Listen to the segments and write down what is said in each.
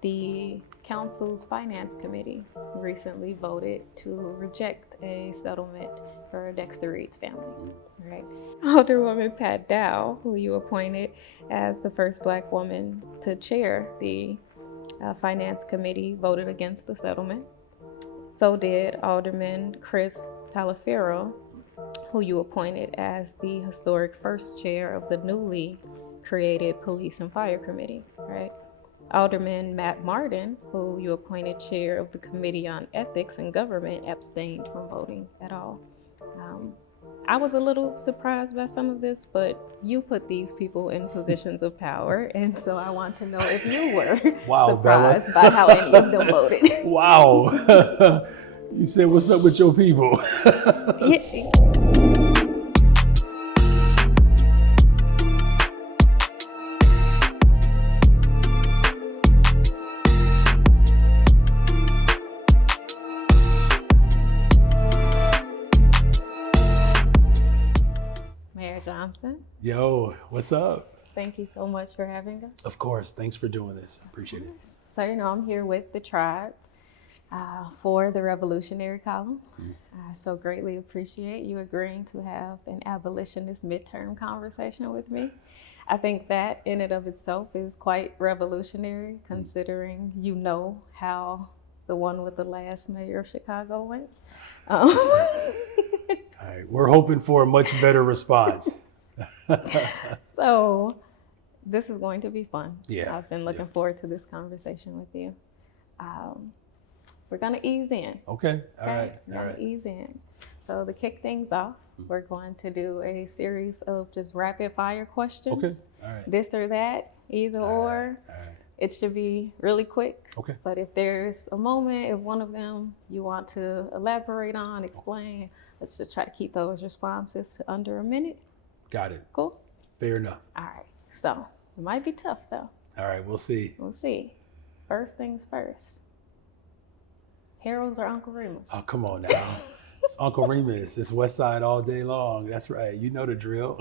The council's finance committee recently voted to reject a settlement for Dexter Reed's family, right? Alderwoman Pat Dow, who you appointed as the first Black woman to chair the finance committee, voted against the settlement. So did Alderman Chris Talaferro, who you appointed as the historic first chair of the newly created Police and Fire Committee, right? Alderman Matt Martin, who you appointed chair of the Committee on Ethics and Government, abstained from voting at all. I was a little surprised by some of this, but you put these people in positions of power, and so I want to know if you were surprised by how any of them voted. Wow. You said, what's up with your people? Yeah. Mayor Johnson. Yo, what's up? Thank you so much for having us. Of course, thanks for doing this. Appreciate it. So, I'm here with the TRiiBE for the Revolutionary column. I so greatly appreciate you agreeing to have an abolitionist midterm conversation with me. I think that in and of itself is quite revolutionary, considering how the one with the last mayor of Chicago went. All right, we're hoping for a much better response. So this is going to be fun. Yeah. I've been looking forward to this conversation with you. We're gonna ease in. Okay, all right. Ease in. So to kick things off, we're going to do a series of just rapid fire questions. Okay, all right. This or that, either or. All right. It should be really quick. Okay. But if there's a moment, if one of them you want to elaborate on, explain, let's just try to keep those responses to under a minute. Got it. Cool? Fair enough. All right. So it might be tough though. All right, we'll see. We'll see. First things first. Harold's or Uncle Remus? Oh, come on now. It's Uncle Remus. It's West Side all day long. That's right. You know the drill.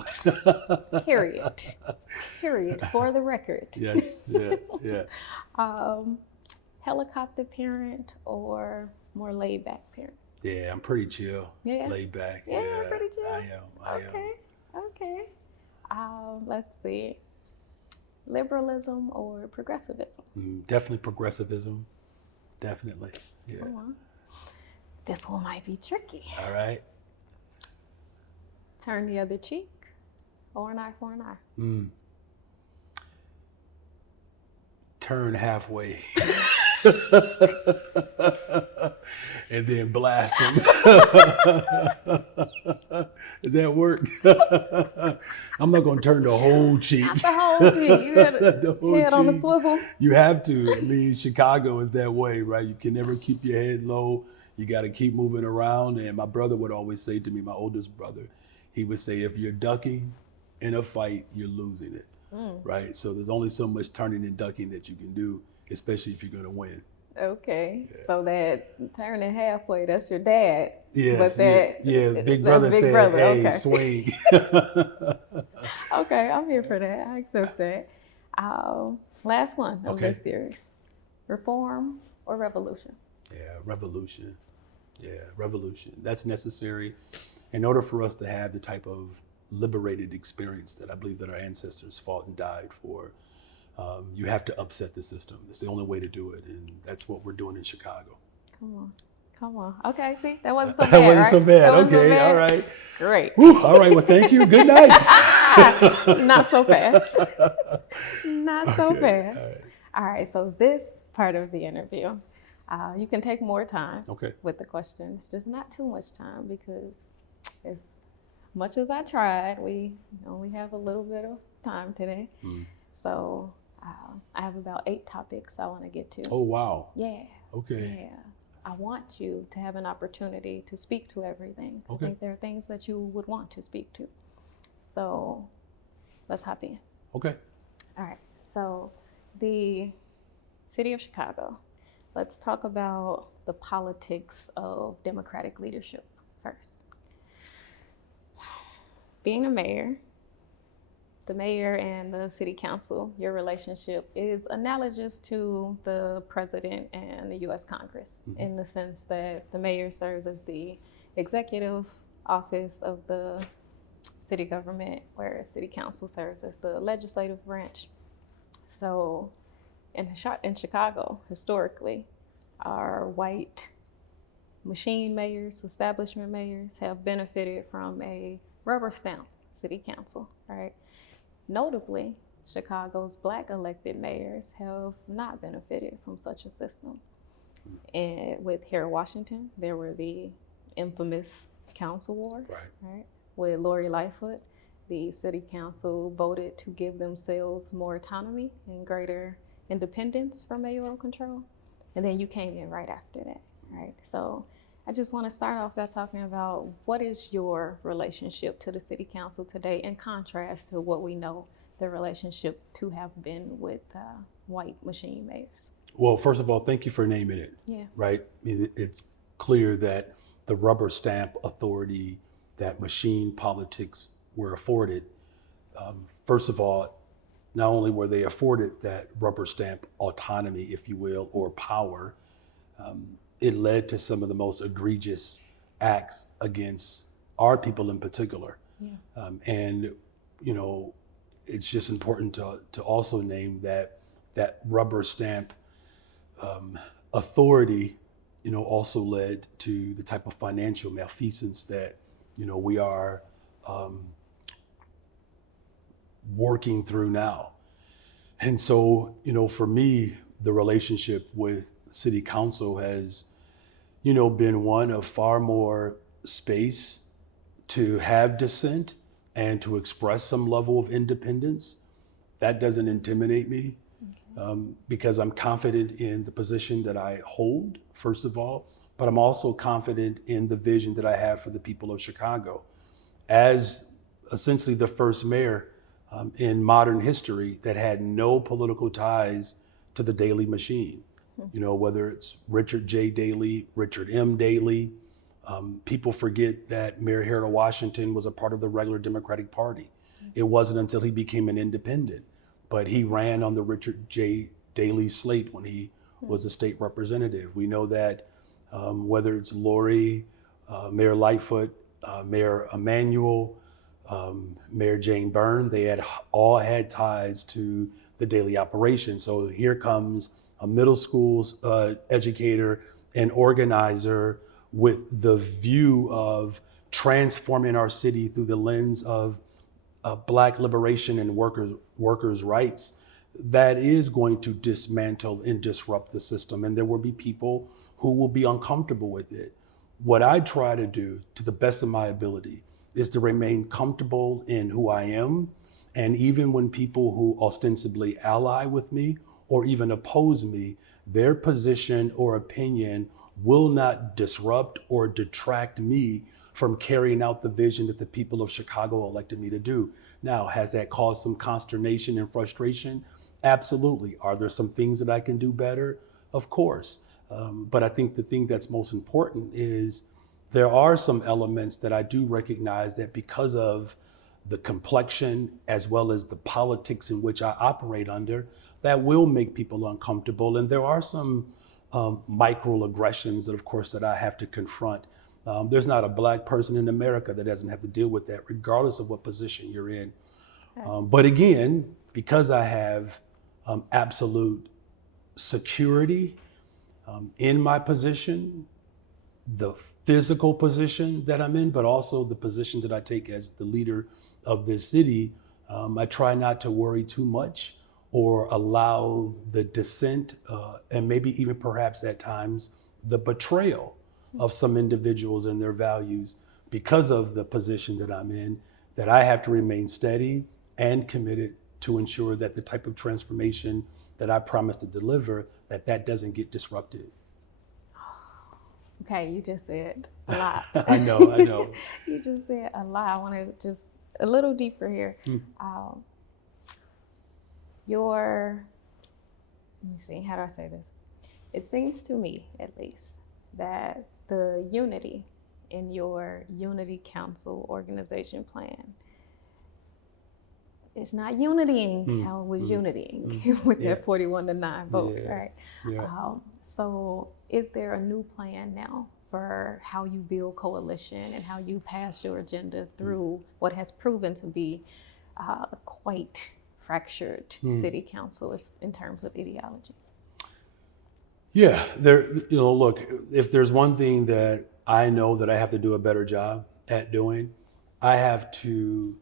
Period. For the record. Yes. Yeah. Helicopter parent or more laid back parent? Yeah, I'm pretty chill. Yeah. Laid back. Yeah, pretty chill. I am. Okay. Let's see. Liberalism or progressivism? Definitely progressivism. Definitely. Yeah. Come on. This one might be tricky. All right. Turn the other cheek or an eye for an eye? Turn halfway. And then blast them. Does that work? I'm not going to turn the whole cheek. Not the whole cheek. You got a head on the swivel. You have to. I mean, Chicago is that way, right? You can never keep your head low. You got to keep moving around. And my brother would always say to me, my oldest brother, he would say, if you're ducking in a fight, you're losing it, right? So there's only so much turning and ducking that you can do, especially if you're going to win. Okay, yeah. So that turning halfway, that's your dad. Yes, but big brother said, hey, okay. Swing. Okay, I'm here for that. I accept that. Last one of this series. Reform or revolution? Yeah, revolution. Yeah, revolution. That's necessary in order for us to have the type of liberated experience that I believe that our ancestors fought and died for. You have to upset the system. It's the only way to do it, and that's what we're doing in Chicago. Come on. Okay, see, that wasn't so bad. That wasn't right? so bad. Okay, all right. Great. Whew, all right, well, thank you. Good night. Not so fast. Not so Okay, fast. All right, so this part of the interview, you can take more time with the questions, just not too much time, because as much as I tried, we only have a little bit of time today. So I have about 8 topics I want to get to. Oh, wow. Yeah. Okay. Yeah. I want you to have an opportunity to speak to everything. Okay. I think there are things that you would want to speak to. So let's hop in. Okay. All right. So the city of Chicago, let's talk about the politics of democratic leadership first. Being a mayor, the mayor and the city council, your relationship is analogous to the president and the U.S. Congress, in the sense that the mayor serves as the executive office of the city government, whereas city council serves as the legislative branch. So in Chicago, historically, our white machine mayors, establishment mayors have benefited from a rubber stamp city council, right? Notably, Chicago's Black elected mayors have not benefited from such a system. And with Harold Washington, there were the infamous council wars, right? With Lori Lightfoot, the city council voted to give themselves more autonomy and greater independence from mayoral control. And then you came in right after that, right? So I just want to start off by talking about what is your relationship to the city council today in contrast to what we know the relationship to have been with white machine mayors. Well, first of all, thank you for naming it. Yeah. Right? It's clear that the rubber stamp authority that machine politics were afforded, first of all, not only were they afforded that rubber stamp autonomy, if you will, or power, it led to some of the most egregious acts against our people in particular. Yeah. And, you know, it's just important to also name that rubber stamp authority, you know, also led to the type of financial malfeasance that, you know, we are working through now. And so, you know, for me, the relationship with city council has, you know, been one of far more space to have dissent and to express some level of independence. That doesn't intimidate me, because I'm confident in the position that I hold, first of all, but I'm also confident in the vision that I have for the people of Chicago. As essentially the first mayor in modern history that had no political ties to the Daley machine. You know, whether it's Richard J. Daley, Richard M. Daley, people forget that Mayor Harold Washington was a part of the regular Democratic Party. It wasn't until he became an independent, but he ran on the Richard J. Daley slate when he was a state representative. We know that whether it's Lori, Mayor Lightfoot, Mayor Emanuel, Mayor Jane Byrne, they had all had ties to the Daley operation. So here comes a middle school educator and organizer with the view of transforming our city through the lens of Black liberation and workers' rights. That is going to dismantle and disrupt the system, and there will be people who will be uncomfortable with it. What I try to do, to the best of my ability, is to remain comfortable in who I am, and even when people who ostensibly ally with me or even oppose me, their position or opinion will not disrupt or detract me from carrying out the vision that the people of Chicago elected me to do. Now, has that caused some consternation and frustration? Absolutely. Are there some things that I can do better? Of course. But I think the thing that's most important is there are some elements that I do recognize that because of the complexion as well as the politics in which I operate under, that will make people uncomfortable. And there are some microaggressions that, of course, that I have to confront. There's not a Black person in America that doesn't have to deal with that, regardless of what position you're in. But again, because I have absolute security in my position, the physical position that I'm in, but also the position that I take as the leader of this city, I try not to worry too much or allow the dissent and maybe even perhaps at times the betrayal of some individuals and their values because of the position that I'm in, that I have to remain steady and committed to ensure that the type of transformation that I promise to deliver, that doesn't get disrupted. Okay, you just said a lot. I know. You just said a lot. I want to just a little deeper here. Let me see, how do I say this? It seems to me, at least, that the unity in your Unity Council organization plan it's not unitying how it was unitying with that 41-9 vote, right? Yeah. So is there a new plan now for how you build coalition and how you pass your agenda through what has proven to be quite fractured city council in terms of ideology? Yeah, look, if there's one thing that I know that I have to do a better job at doing, I have to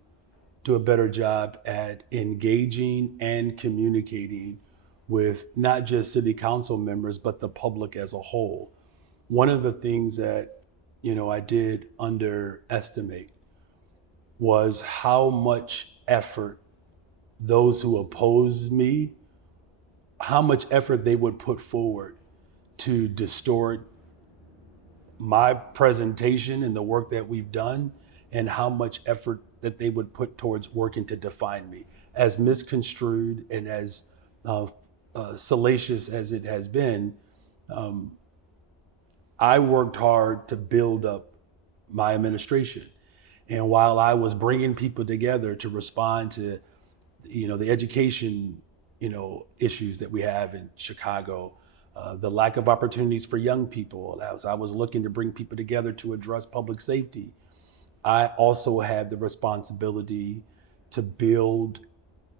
do a better job at engaging and communicating with not just city council members, but the public as a whole. One of the things that, I did underestimate was how much effort those who oppose me, how much effort they would put forward to distort my presentation and the work that we've done, and how much effort that they would put towards working to define me. As misconstrued and as salacious as it has been, I worked hard to build up my administration. And while I was bringing people together to respond to, the education, issues that we have in Chicago, the lack of opportunities for young people, as I was looking to bring people together to address public safety, I also had the responsibility to build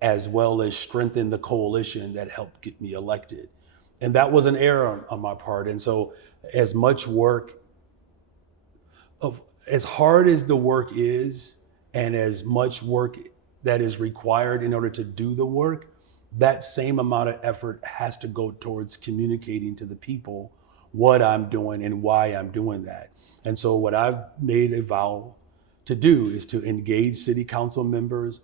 as well as strengthen the coalition that helped get me elected. And that was an error on my part. And so as hard as the work is, and as much work that is required in order to do the work, that same amount of effort has to go towards communicating to the people what I'm doing and why I'm doing that. And so what I've made a vow to do is to engage city council members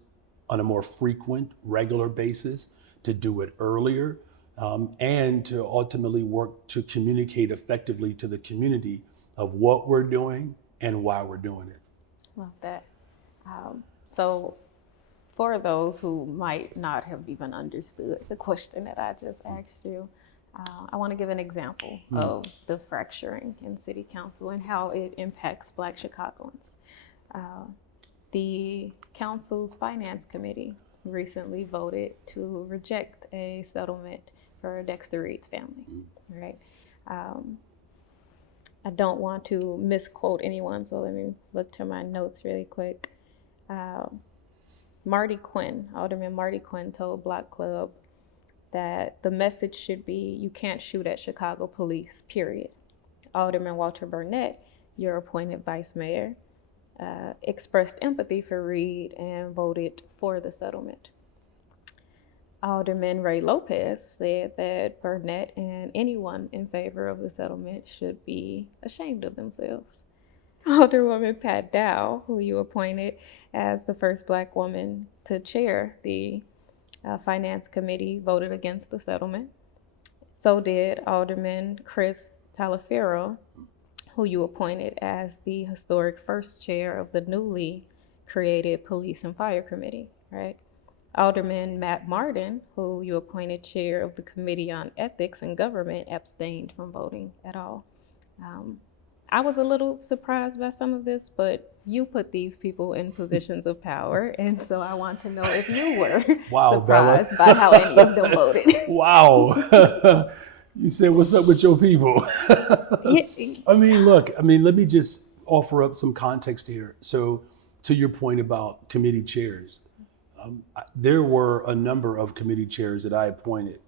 on a more frequent, regular basis, to do it earlier, and to ultimately work to communicate effectively to the community of what we're doing and why we're doing it. Love that. So for those who might not have even understood the question that I just asked you, I want to give an example of the fracturing in city council and how it impacts Black Chicagoans. The council's finance committee recently voted to reject a settlement for Dexter Reed's family, right? I don't want to misquote anyone, so let me look to my notes really quick. Alderman Marty Quinn told Block Club that the message should be, you can't shoot at Chicago police, period. Alderman Walter Burnett, your appointed vice mayor, expressed empathy for Reed and voted for the settlement. Alderman Ray Lopez said that Burnett and anyone in favor of the settlement should be ashamed of themselves. Alderwoman Pat Dow, who you appointed as the first Black woman to chair the Finance Committee, voted against the settlement. So did Alderman Chris Talaferro, who you appointed as the historic first chair of the newly created Police and Fire Committee, right? Alderman Matt Martin, who you appointed chair of the Committee on Ethics and Government, abstained from voting at all. I was a little surprised by some of this, but you put these people in positions of power, and so I want to know if you were surprised by how any of them voted. Wow. You said, what's up with your people? I mean, look, let me just offer up some context here. So to your point about committee chairs, there were a number of committee chairs that I appointed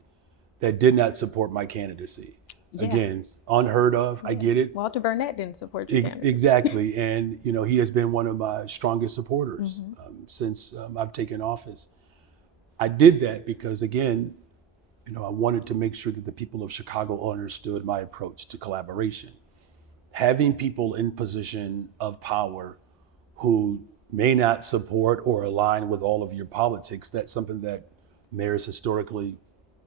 that did not support my candidacy. Yeah. Again, unheard of. Yeah. I get it. Walter Burnett didn't support your candidacy. Exactly. And, he has been one of my strongest supporters since I've taken office. I did that because, again, I wanted to make sure that the people of Chicago understood my approach to collaboration. Having people in position of power who may not support or align with all of your politics, that's something that mayors historically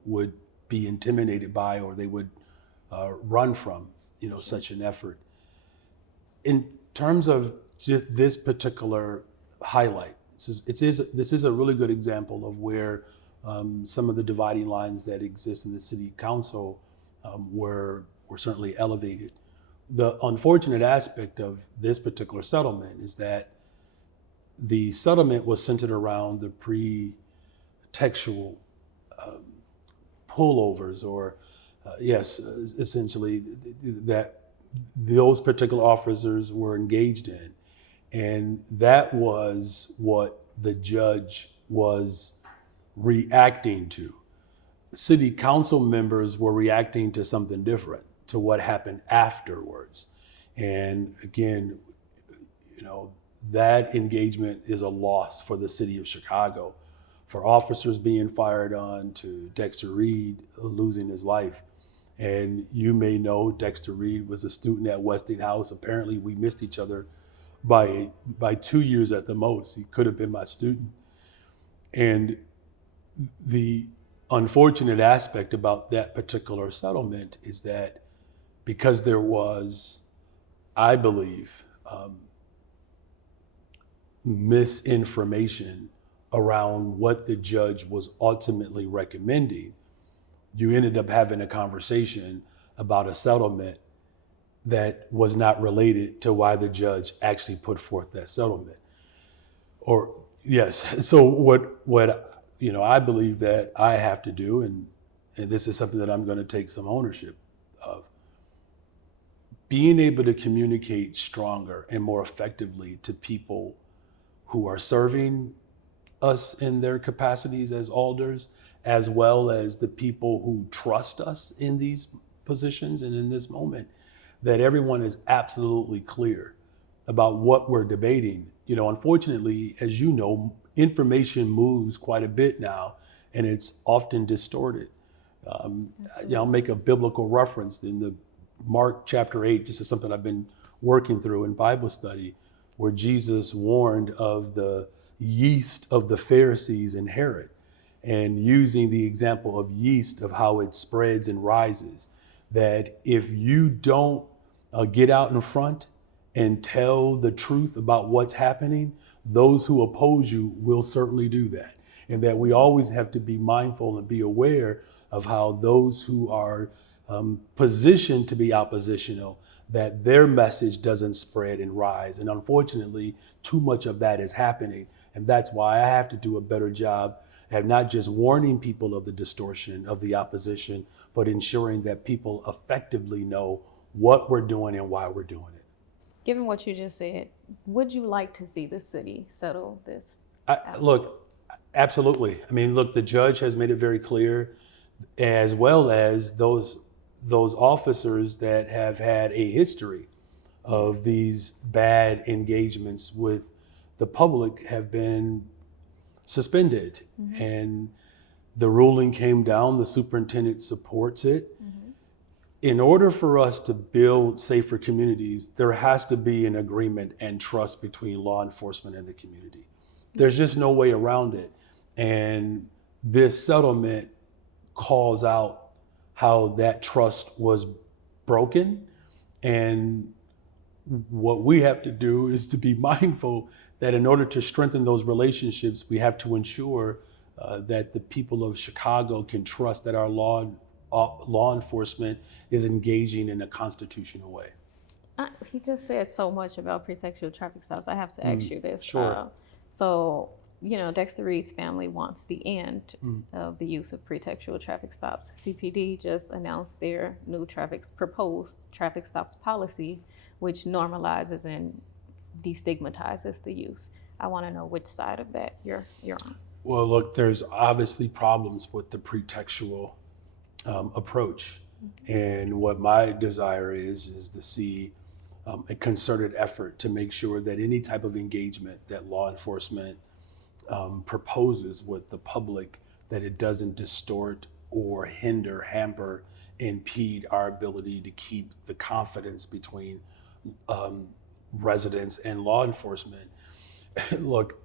would be intimidated by, or they would run from, such an effort. In terms of this particular highlight, this is a really good example of where some of the dividing lines that exist in the city council were certainly elevated. The unfortunate aspect of this particular settlement is that the settlement was centered around the pretextual pullovers, or yes, essentially that those particular officers were engaged in. And that was what the judge was reacting to. City council members were reacting to something different, to what happened afterwards. And again, that engagement is a loss for the city of Chicago, for officers being fired on, to Dexter Reed losing his life. And you may know Dexter Reed was a student at Westinghouse. Apparently we missed each other by 2 years at the most. He could have been my student. And the unfortunate aspect about that particular settlement is that because there was, I believe, misinformation around what the judge was ultimately recommending, you ended up having a conversation about a settlement that was not related to why the judge actually put forth that settlement. Or yes, so what I believe that I have to do, and this is something that I'm going to take some ownership of, being able to communicate stronger and more effectively to people who are serving us in their capacities as alders, as well as the people who trust us in these positions and in this moment, that everyone is absolutely clear about what we're debating. Unfortunately, as you know, information moves quite a bit now, and it's often distorted. I'll make a biblical reference in the Mark chapter 8. This is something I've been working through in Bible study, where Jesus warned of the yeast of the Pharisees and Herod, and using the example of yeast, of how it spreads and rises, that if you don't get out in front and tell the truth about what's happening, those who oppose you will certainly do that. And that we always have to be mindful and be aware of how those who are positioned to be oppositional, that their message doesn't spread and rise. And unfortunately, too much of that is happening. And that's why I have to do a better job at not just warning people of the distortion of the opposition, but ensuring that people effectively know what we're doing and why we're doing it. Given what you just said, would you like to see the city settle this? Look, absolutely. The judge has made it very clear, as well as those officers that have had a history of these bad engagements with the public have been suspended. Mm-hmm. And the ruling came down, the superintendent supports it. Mm-hmm. In order for us to build safer communities, there has to be an agreement and trust between law enforcement and the community. There's just no way around it. And this settlement calls out how that trust was broken. And what we have to do is to be mindful that in order to strengthen those relationships, we have to ensure that the people of Chicago can trust that our law enforcement is engaging in a constitutional way. He just said so much about pretextual traffic stops. I have to ask you this. Sure. Dexter Reed's family wants the end of the use of pretextual traffic stops. CPD just announced their new proposed traffic stops policy, which normalizes and destigmatizes the use. I want to know which side of that you're on. Well, look, there's obviously problems with the pretextual approach. Mm-hmm. And what my desire is to see a concerted effort to make sure that any type of engagement that law enforcement proposes with the public, that it doesn't distort or hamper, impede our ability to keep the confidence between residents and law enforcement. Look,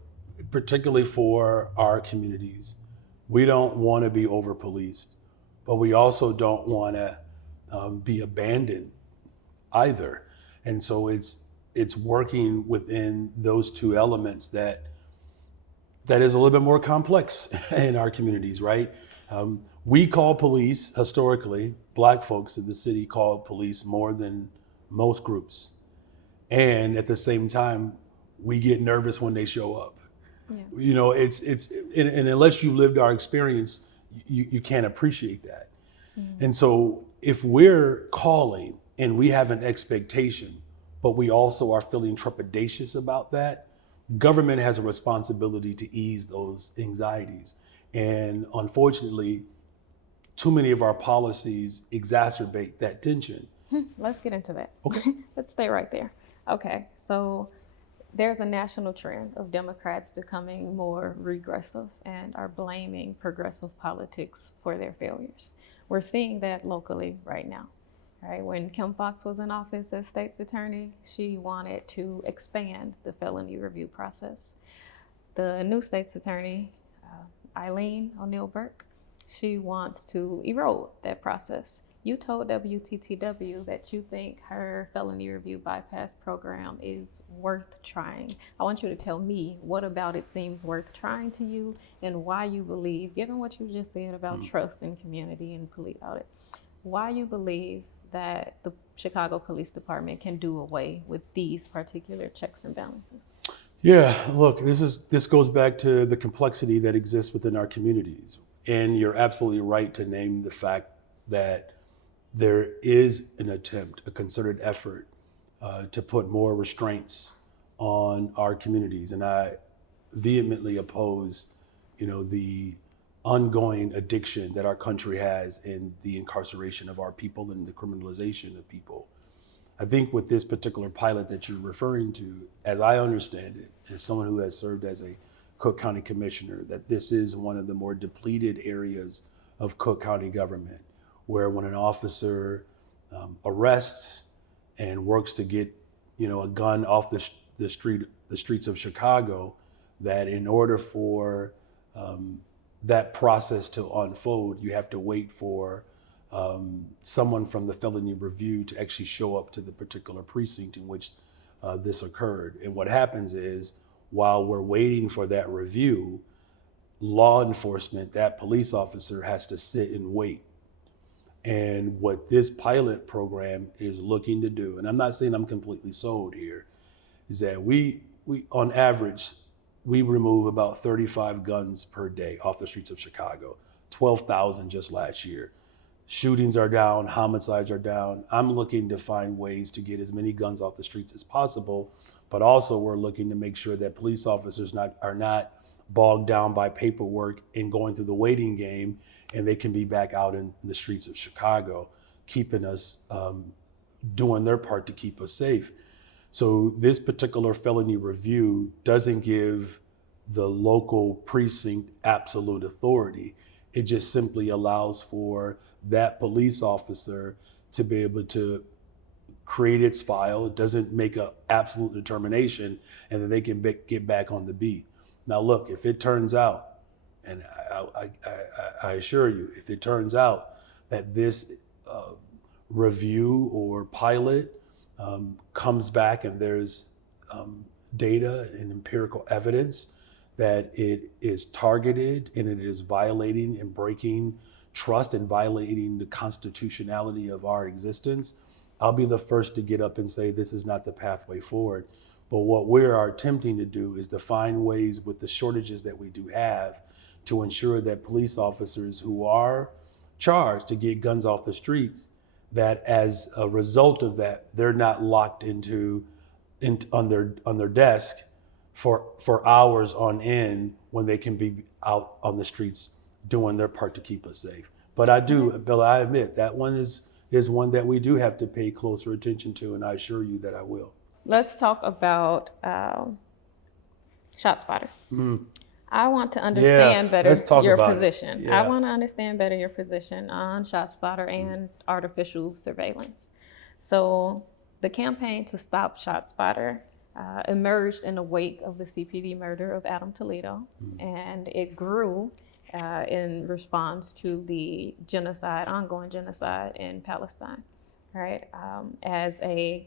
particularly for our communities, we don't want to be over-policed, but we also don't want to be abandoned either. And so it's working within those two elements that is a little bit more complex in our communities, right? We call police, historically, Black folks in the city call police more than most groups. And at the same time, we get nervous when they show up. Yeah. You know, and unless you lived our experience, you can't appreciate that. And so if we're calling and we have an expectation, but we also are feeling trepidatious about that, government has a responsibility to ease those anxieties. And unfortunately, too many of our policies exacerbate that tension. Let's get into that. Okay. Let's stay right there. Okay, so there's a national trend of Democrats becoming more regressive and are blaming progressive politics for their failures. We're seeing that locally right now. Right? When Kim Foxx was in office as state's attorney, she wanted to expand the felony review process. The new state's attorney, Eileen O'Neill Burke, she wants to erode that process. You told WTTW that you think her felony review bypass program is worth trying. I want you to tell me what about it seems worth trying to you and why you believe, given what you just said about trust in community and police audit, why you believe that the Chicago Police Department can do away with these particular checks and balances. Yeah, look, this goes back to the complexity that exists within our communities. And you're absolutely right to name the fact that there is an attempt, a concerted effort to put more restraints on our communities. And I vehemently oppose, the ongoing addiction that our country has in the incarceration of our people and the criminalization of people. I think with this particular pilot that you're referring to, as I understand it, as someone who has served as a Cook County commissioner, that this is one of the more depleted areas of Cook County government, where when an officer arrests and works to get, a gun off the streets of Chicago, that in order for that process to unfold, you have to wait for someone from the felony review to actually show up to the particular precinct in which this occurred. And what happens is, while we're waiting for that review, law enforcement, that police officer has to sit and wait. And what this pilot program is looking to do, and I'm not saying I'm completely sold here, is that we on average, we remove about 35 guns per day off the streets of Chicago, 12,000 just last year. Shootings are down, homicides are down. I'm looking to find ways to get as many guns off the streets as possible, but also we're looking to make sure that police officers are not bogged down by paperwork and going through the waiting game, and they can be back out in the streets of Chicago, keeping us, doing their part to keep us safe. So this particular felony review doesn't give the local precinct absolute authority. It just simply allows for that police officer to be able to create its file. It doesn't make an absolute determination, and then they can get back on the beat. Now look, if it turns out, and I assure you, if it turns out that this review or pilot comes back and there's data and empirical evidence that it is targeted and it is violating and breaking trust and violating the constitutionality of our existence, I'll be the first to get up and say this is not the pathway forward. But what we are attempting to do is to find ways with the shortages that we do have to ensure that police officers who are charged to get guns off the streets, that as a result of that, they're not locked on their desk for hours on end when they can be out on the streets doing their part to keep us safe. But I do, Bella, I admit that one is one that we do have to pay closer attention to, and I assure you that I will. Let's talk about ShotSpotter. I want to understand better your position. I want to understand better your position on ShotSpotter and artificial surveillance. So the campaign to stop ShotSpotter emerged in the wake of the CPD murder of Adam Toledo, and it grew in response to the ongoing genocide in Palestine, right? As a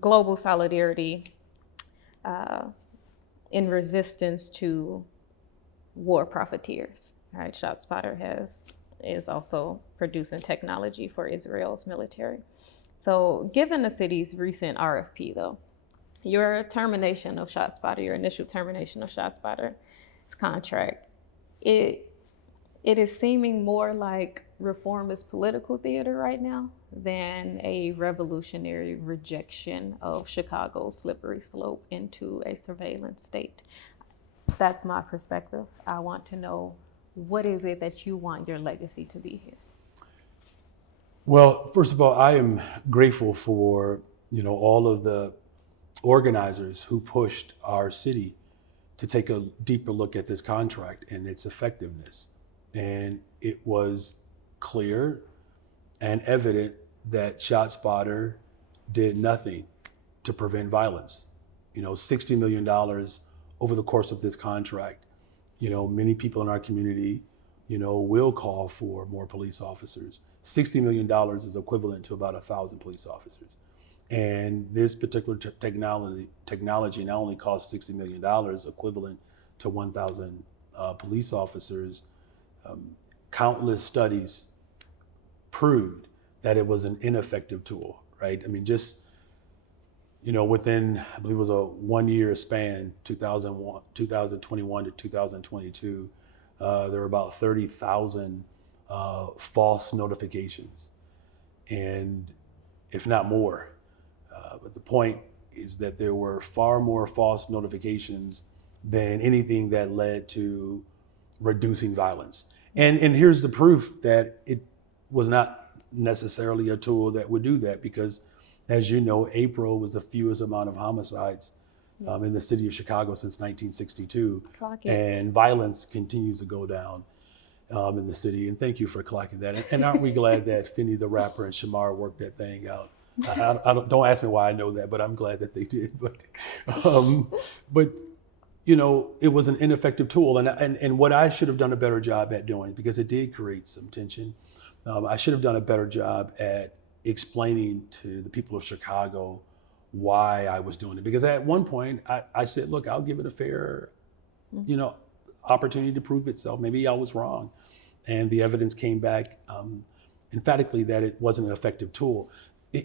global solidarity in resistance to war profiteers, right? ShotSpotter is also producing technology for Israel's military. So given the city's recent RFP though, your termination of ShotSpotter, your initial termination of ShotSpotter's contract, it is seeming more like reformist political theater right now than a revolutionary rejection of Chicago's slippery slope into a surveillance state. That's my perspective. I want to know, what is it that you want your legacy to be here? Well, first of all, I am grateful for, all of the organizers who pushed our city to take a deeper look at this contract and its effectiveness. And it was clear and evident that ShotSpotter did nothing to prevent violence. $60 million over the course of this contract. Many people in our community, will call for more police officers. $60 million is equivalent to about 1,000 police officers. And this particular technology not only costs $60 million, equivalent to 1,000 police officers. Countless studies proved that it was an ineffective tool, right? I mean, just, within, I believe it was a 1 year span, 2021 to 2022, there were about 30,000 false notifications, and if not more. But the point is that there were far more false notifications than anything that led to reducing violence. And here's the proof that it was not necessarily a tool that would do that, because as you know, April was the fewest amount of homicides in the city of Chicago since 1962. And violence continues to go down in the city. And thank you for clocking that. And aren't we glad that Finney the rapper and Shamar worked that thing out? Don't ask me why I know that, but I'm glad that they did. But it was an ineffective tool, and what I should have done a better job at doing, because it did create some tension, I should have done a better job at explaining to the people of Chicago why I was doing it. Because at one point I said, look, I'll give it a fair, opportunity to prove itself. Maybe I was wrong, and the evidence came back emphatically that it wasn't an effective tool.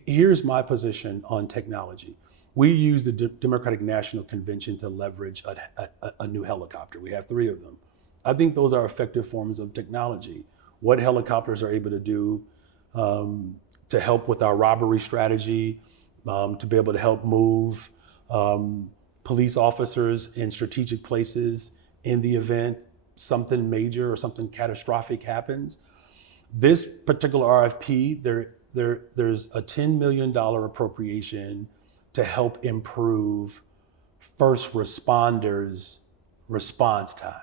Here's my position on technology. We use the Democratic National Convention to leverage a new helicopter. We have 3 of them. I think those are effective forms of technology. What helicopters are able to do to help with our robbery strategy, to be able to help move police officers in strategic places in the event something major or something catastrophic happens. This particular RFP, there's a $10 million appropriation to help improve first responders' response time.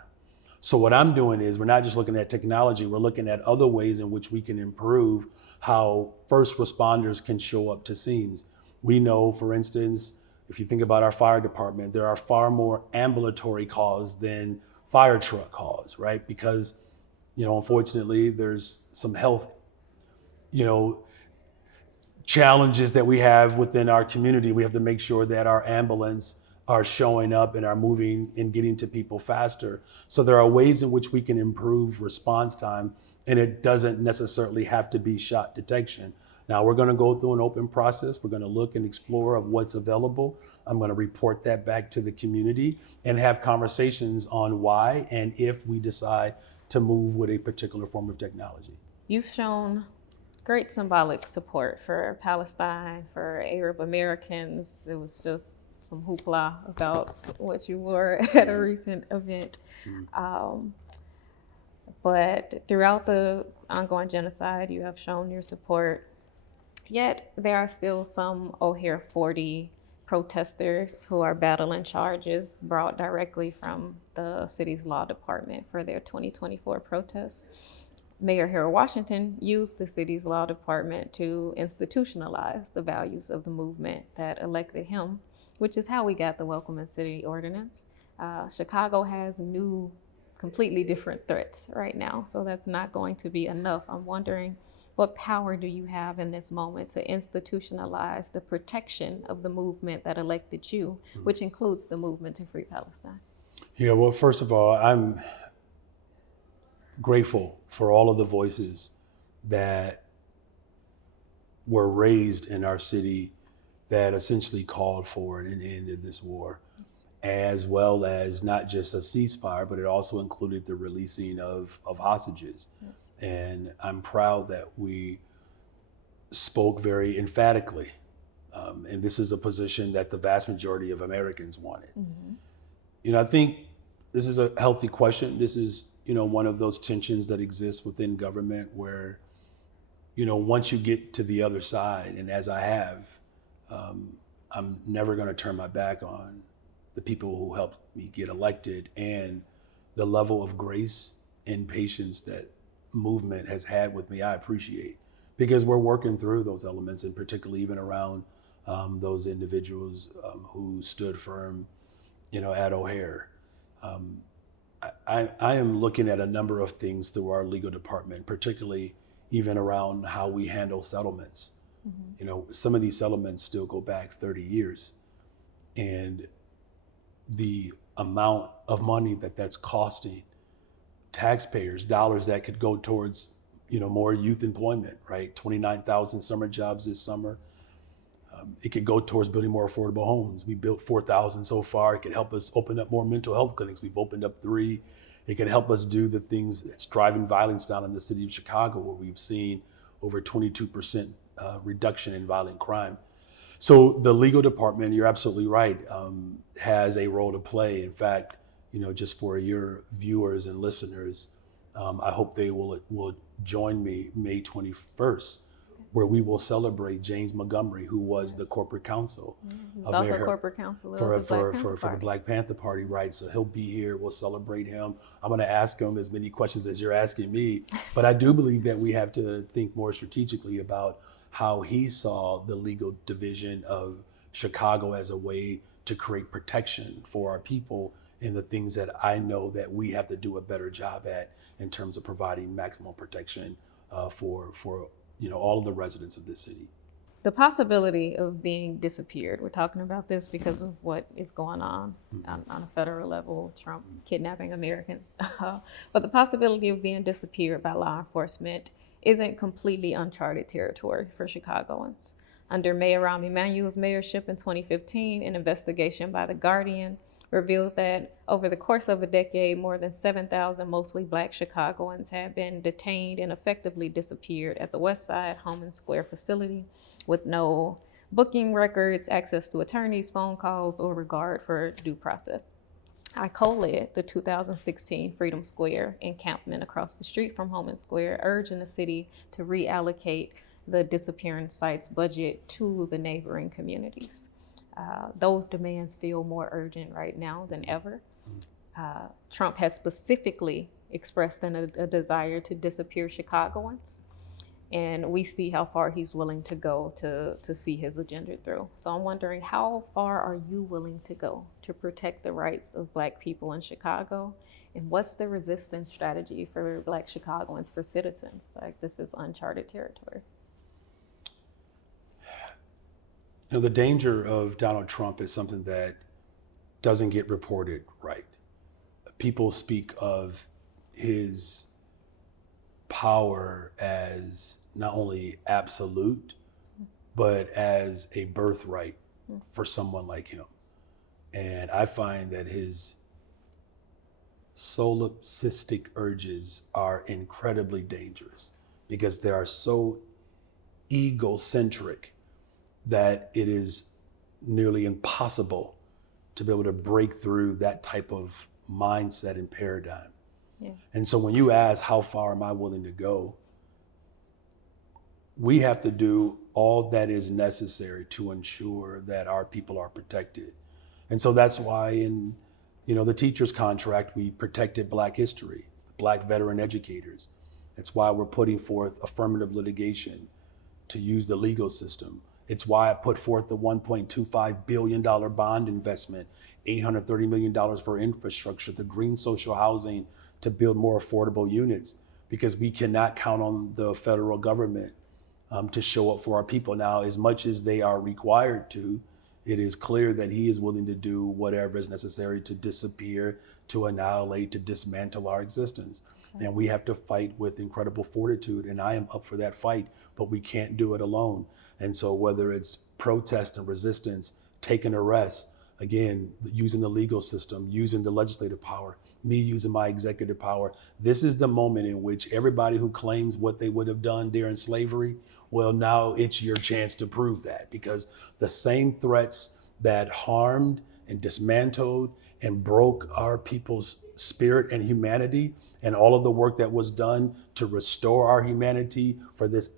So what I'm doing is, we're not just looking at technology, we're looking at other ways in which we can improve how first responders can show up to scenes. We know, for instance, if you think about our fire department, there are far more ambulatory calls than fire truck calls, right? Because, unfortunately, there's some health, challenges that we have within our community. We have to make sure that our ambulance are showing up and are moving and getting to people faster. So there are ways in which we can improve response time, and it doesn't necessarily have to be shot detection. Now, we're going to go through an open process. We're going to look and explore of what's available. I'm going to report that back to the community and have conversations on why and if we decide to move with a particular form of technology. You've shown great symbolic support for Palestine, for Arab Americans. It was just some hoopla about what you wore at a recent event. But throughout the ongoing genocide, you have shown your support. Yet there are still some O'Hare 40 protesters who are battling charges brought directly from the city's law department for their 2024 protests. Mayor Harold Washington used the city's law department to institutionalize the values of the movement that elected him, which is how we got the Welcome in City ordinance. Chicago has new, completely different threats right now, so that's not going to be enough. I'm wondering, what power do you have in this moment to institutionalize the protection of the movement that elected you, which includes the movement to free Palestine? Yeah, well, first of all, I'm grateful for all of the voices that were raised in our city that essentially called for an end of this war, as well as not just a ceasefire, but it also included the releasing of hostages. Yes. And I'm proud that we spoke very emphatically. And this is a position that the vast majority of Americans wanted. I think this is a healthy question. This is, one of those tensions that exist within government where, once you get to the other side, and as I have, I'm never going to turn my back on the people who helped me get elected and the level of grace and patience that movement has had with me. I appreciate, because we're working through those elements, and particularly even around those individuals who stood firm, at O'Hare. I am looking at a number of things through our legal department, particularly even around how we handle settlements. Some of these settlements still go back 30 years. And the amount of money that's costing taxpayers, dollars that could go towards, more youth employment, right? 29,000 summer jobs this summer. It could go towards building more affordable homes. We built 4,000 so far. It could help us open up more mental health clinics. We've opened up 3. It can help us do the things that's driving violence down in the city of Chicago, where we've seen over 22% reduction in violent crime. So the legal department, you're absolutely right, has a role to play. In fact, just for your viewers and listeners, I hope they will join me May 21st, where we will celebrate James Montgomery, who was the corporate counsel. He was also corporate counsel of for the Black Panther Party, right? So he'll be here. We'll celebrate him. I'm going to ask him as many questions as you're asking me, but I do believe that we have to think more strategically about how he saw the legal division of Chicago as a way to create protection for our people, and the things that I know that we have to do a better job at in terms of providing maximum protection for all of the residents of this city. The possibility of being disappeared. We're talking about this because of what is going on on a federal level, Trump kidnapping Americans. But the possibility of being disappeared by law enforcement isn't completely uncharted territory for Chicagoans. Under Mayor Rahm Emanuel's mayorship in 2015, an investigation by The Guardian revealed that over the course of a decade, more than 7,000 mostly Black Chicagoans have been detained and effectively disappeared at the West Side Homan Square facility with no booking records, access to attorneys, phone calls, or regard for due process. I co-led the 2016 Freedom Square encampment across the street from Homan Square, urging the city to reallocate the disappearance site's budget to the neighboring communities. Those demands feel more urgent right now than ever. Trump has specifically expressed a desire to disappear Chicagoans, and we see how far he's willing to go to see his agenda through. So I'm wondering, how far are you willing to go to protect the rights of Black people in Chicago? And what's the resistance strategy for Black Chicagoans, for citizens? Like, this is uncharted territory. The danger of Donald Trump is something that doesn't get reported right. People speak of his power as not only absolute, but as a birthright for someone like him. And I find that his solipsistic urges are incredibly dangerous, because they are so egocentric that it is nearly impossible to be able to break through that type of mindset and paradigm. Yeah. And so when you ask, how far am I willing to go? We have to do all that is necessary to ensure that our people are protected. And so that's why in the teacher's contract, we protected Black history, Black veteran educators. That's why we're putting forth affirmative litigation to use the legal system. It's why I put forth the $1.25 billion bond investment, $830 million for infrastructure, the green social housing to build more affordable units, because we cannot count on the federal government to show up for our people. Now, as much as they are required to, it is clear that he is willing to do whatever is necessary to disappear, to annihilate, to dismantle our existence. And we have to fight with incredible fortitude. And I am up for that fight, but we can't do it alone. And so whether it's protest and resistance, taking arrests, again, using the legal system, using the legislative power, me using my executive power, this is the moment in which everybody who claims what they would have done during slavery, well, now it's your chance to prove that, because the same threats that harmed and dismantled and broke our people's spirit and humanity, and all of the work that was done to restore our humanity, for this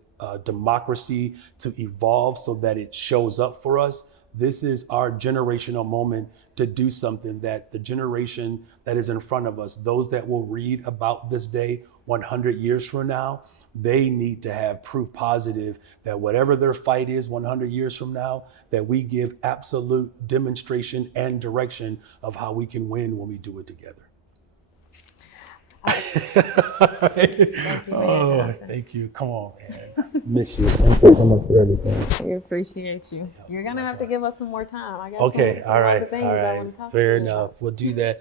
democracy to evolve so that it shows up for us. This is our generational moment to do something that the generation that is in front of us, those that will read about this day 100 years from now, they need to have proof positive that whatever their fight is 100 years from now, that we give absolute demonstration and direction of how we can win when we do it together. Thank you. Come on, man. Miss you. Thank you so much for everything. We appreciate you. You're gonna have to give us some more time. I got Okay. some All other right. things All I right. want to talk Fair to you about. enough. We'll do that.